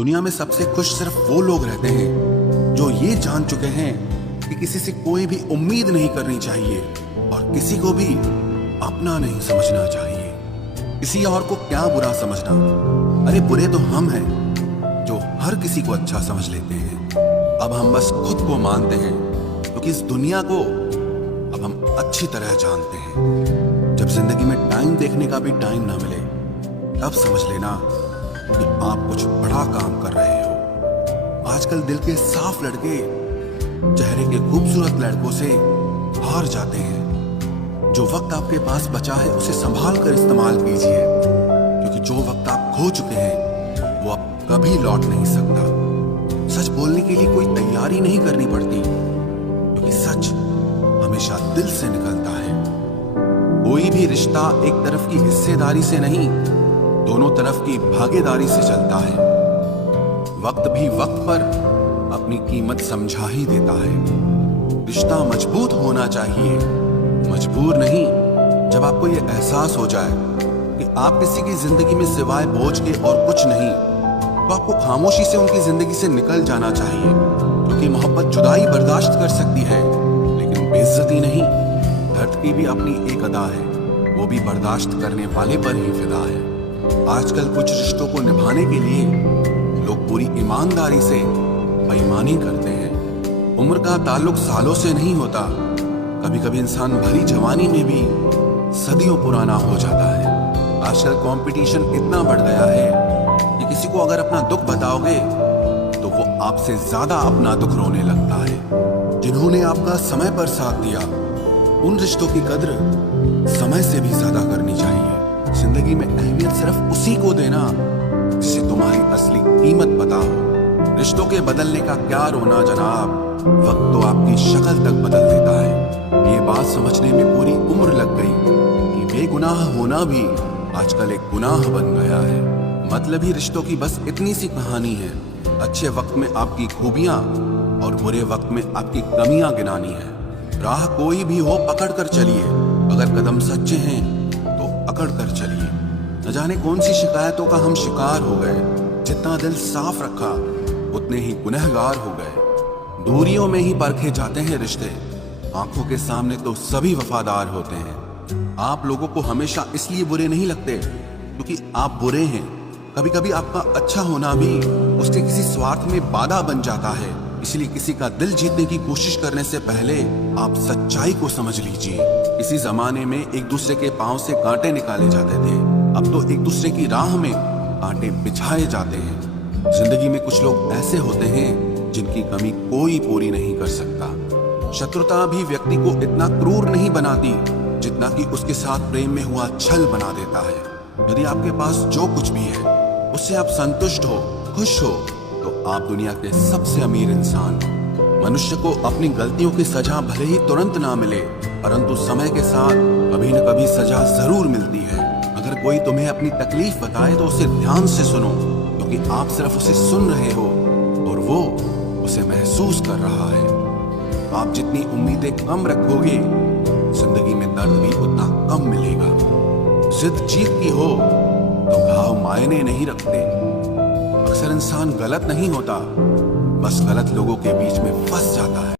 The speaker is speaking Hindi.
दुनिया में सबसे खुश सिर्फ वो लोग रहते हैं जो ये जान चुके हैं कि किसी से कोई भी उम्मीद नहीं करनी चाहिए और किसी को भी अपना नहीं समझना चाहिए। किसी और को क्या बुरा समझना, अरे बुरे तो हम हैं जो हर किसी को अच्छा समझ लेते हैं। अब हम बस खुद को मानते हैं क्योंकि इस दुनिया को अब हम अच्छी तरह जानते हैं। जब जिंदगी में टाइम देखने का भी टाइम ना मिले तब समझ लेना कि आप कुछ बड़ा काम कर रहे हो। आजकल दिल के साफ लड़के चेहरे के खूबसूरत लड़कों से हार जाते हैं। जो वक्त आपके पास बचा है उसे संभाल कर इस्तेमाल कीजिए, क्योंकि जो वक्त आप खो चुके हैं वो अब कभी लौट नहीं सकता। सच बोलने के लिए कोई तैयारी नहीं करनी पड़ती, क्योंकि सच हमेशा दिल से निकलता है। कोई भी रिश्ता एक तरफ की हिस्सेदारी से नहीं, दोनों तरफ की भागीदारी से चलता है। वक्त भी वक्त पर अपनी कीमत समझा ही देता है। रिश्ता मजबूत होना चाहिए, मजबूर नहीं। जब आपको ये एहसास हो जाए कि आप किसी की जिंदगी में सिवाय बोझ के और कुछ नहीं, तो आपको खामोशी से उनकी जिंदगी से निकल जाना चाहिए, क्योंकि मोहब्बत जुदाई बर्दाश्त कर सकती है लेकिन बेइज्जती नहीं। दर्द की भी अपनी एक अदा है, वो भी बर्दाश्त करने वाले पर ही फिदा है। आजकल कुछ रिश्तों को निभाने के लिए लोग पूरी ईमानदारी से बेईमानी करते हैं। उम्र का ताल्लुक सालों से नहीं होता, कभी कभी इंसान भरी जवानी में भी सदियों पुराना हो जाता है। आजकल कंपटीशन इतना बढ़ गया है कि किसी को अगर अपना दुख बताओगे तो वो आपसे ज्यादा अपना दुख रोने लगता है। जिन्होंने आपका समय पर साथ दिया, उन रिश्तों की कद्र समय से भी ज्यादा करनी चाहिए। जिंदगी में अहमियत सिर्फ उसी को देना जिसे तुम्हारी असली कीमत पता हो। रिश्तों के बदलने का क्या रोना जनाब, वक्त तो आपकी शक्ल तक बदल देता है। ये बात समझने में पूरी उम्र लग गई कि बेगुनाह होना भी आजकल एक गुनाह बन गया है। मतलबी रिश्तों की बस इतनी सी कहानी है। अच्छे वक्त में आपकी खूबियां और बुरे वक्त में आपकी कमियां गिनानी है। राह कोई भी हो पकड़ कर चलिए, अगर कदम सच्चे हैं तो अकड़ कर चलिए। न जाने कौन सी शिकायतों का हम शिकार हो गए। जितना दिल साफ रखा उतने ही गुनहगार हो गए। दूरियों में ही परखे जाते हैं रिश्ते, आंखों के सामने तो सभी वफादार होते हैं। आप लोगों को हमेशा इसलिए बुरे नहीं लगते क्योंकि आप बुरे हैं। कभी कभी आपका अच्छा होना भी उसके किसी स्वार्थ में बाधा बन जाता है। इसलिए किसी का दिल जीतने की कोशिश करने से पहले आप सच्चाई को समझ लीजिए। इसी जमाने में एक दूसरे के पांव से कांटे निकाले जाते थे, अब तो एक दूसरे की राह में कांटे बिछाए जाते हैं। जिंदगी में कुछ लोग ऐसे होते हैं जिनकी कमी कोई पूरी नहीं कर सकता। शत्रुता भी व्यक्ति को इतना क्रूर नहीं बनाती जितना कि उसके साथ प्रेम में हुआ छल बना देता है। यदि आपके पास जो कुछ भी है उससे आप संतुष्ट हो, खुश हो, तो आप दुनिया के सबसे अमीर इंसान हो। मनुष्य को अपनी गलतियों की सजा भले ही तुरंत ना मिले, परंतु समय के साथ कभी न कभी सजा जरूर मिलती है। अगर कोई तुम्हें अपनी तकलीफ बताए तो उसे ध्यान से सुनो, क्योंकि आप सिर्फ उसे सुन रहे हो और वो उसे महसूस कर रहा है। आप जितनी उम्मीदें कम रखोगे, जिंदगी में दर्द भी उतना कम मिलेगा। जिद जीत की हो तो घाव मायने नहीं रखते। अक्सर इंसान गलत नहीं होता, बस गलत लोगों के बीच में फंस जाता है।